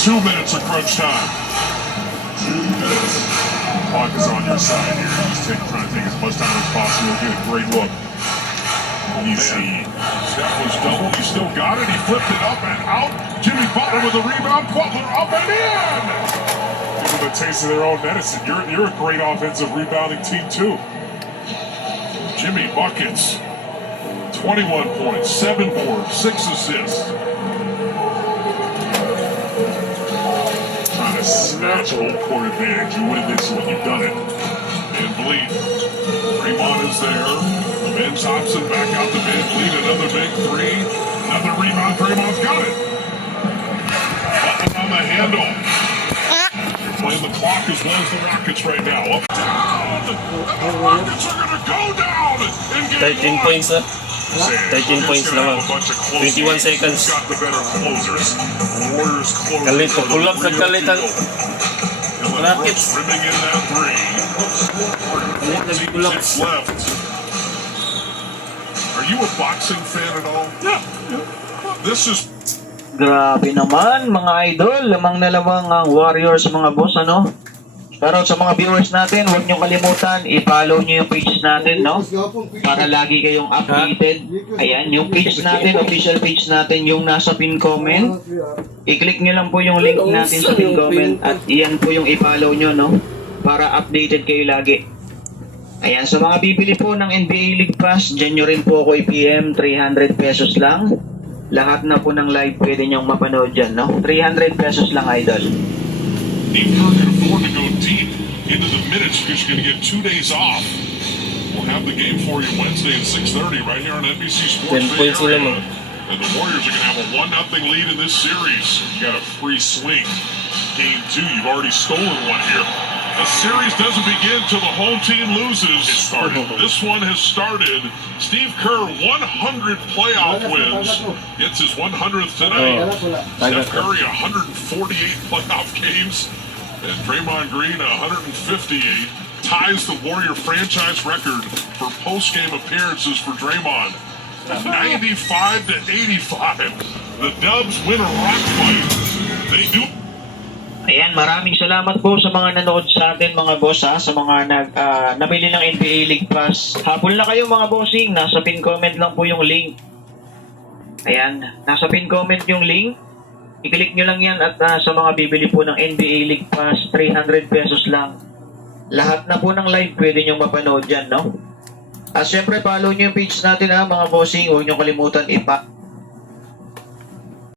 2 minutes of crunch time. 2 minutes. Clock is on your side here. Just trying to take as much time as possible. Get a great look. Easy. Steph was doubled. He still got it. He flipped it up and out. Jimmy Butler with the rebound. Butler up and in. Give them a taste of their own medicine. You're a great offensive rebounding team too. Jimmy buckets. 21 points, 7 boards, 6 assists. Trying to snatch home court advantage. You win this when you've done it. Van Vliet. Draymond is there. Ben Thompson back out to Van Vliet. Another big three. Another rebound. Draymond's got it. Button on the handle. They're playing the clock as well as the Rockets right now. Up, down. And the Rockets are going to go down in game 13 points na. 13 points naman. 21 seconds. Kalit, pulap sa kalit ang Rockets. Nagpulap. Are you a boxing fan at all? Yeah. This is... Grabe naman mga idol, lamang na lamang ang Warriors mga boss, ano? Pero sa mga viewers natin, huwag nyo kalimutan, i-follow nyo yung page natin, no? Para lagi kayong updated. Ayan, yung page natin, official page natin, yung nasa pin comment. I-click nyo lang po yung link natin sa pin comment at iyan po yung i-follow nyo, no? Para updated kayo lagi. Ayan, sa mga bibili po ng NBA League Pass, dyan nyo rin po ako i-PM, 300 pesos lang. Lahat na po ng live pwede nyong mapanood dyan, no? 300 pesos lang, idol. Steve Kerr can afford to go deep into the minutes because you're going to get 2 days off. We'll have the game for you Wednesday at 6:30 right here on NBC Sports Bay Area. And the Warriors are going to have a 1-0 lead in this series. You got a free swing. Game 2, you've already stolen one here. The series doesn't begin till the home team loses. It started. This one has started. Steve Kerr, 100 playoff wins. Gets his 100th tonight. Steph Curry, 148 playoff games. And Draymond Green, 158. Ties the Warrior franchise record for post-game appearances for Draymond. 95-85. The Dubs win a rock fight. They do. Ayan, maraming salamat po sa mga nanood sa atin mga boss ha, sa mga nabili ng NBA League Pass. Habol na kayo mga bossing, nasa pin comment lang po yung link. Ayan, nasa pin comment yung link. I-click nyo lang yan at sa mga bibili po ng NBA League Pass, 300 pesos lang. Lahat na po ng live pwede nyo mapanood dyan, no? At syempre follow nyo yung page natin ha mga bossing, huwag nyo kalimutan